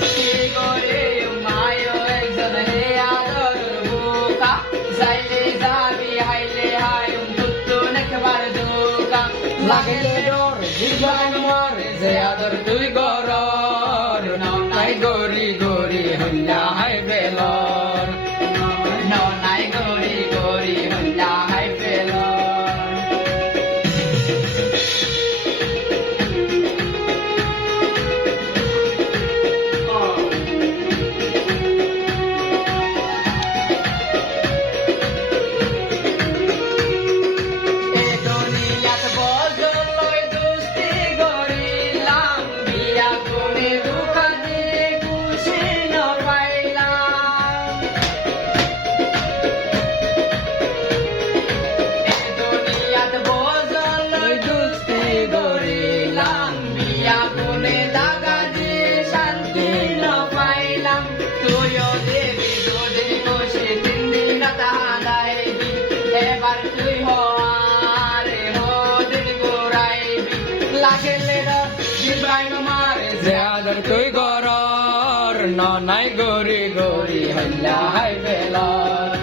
কি করে মায়ো একজন হে আদর বোকা যাইলে যাবি হাইলে হাই তুত্তু নেকবার দুকা লাগলে ডর জীবন মরে যে আদর তুই গরর নাই গরি গরি হইলা হাই বেলর নাই গরি গরি হইলা হাই বেলর এবার তুই হারে হদিন গোরাইবি লাগলে দিবাই মারে যে আদর তুই গরর নাই গরি গরি হইলা হাই বেলর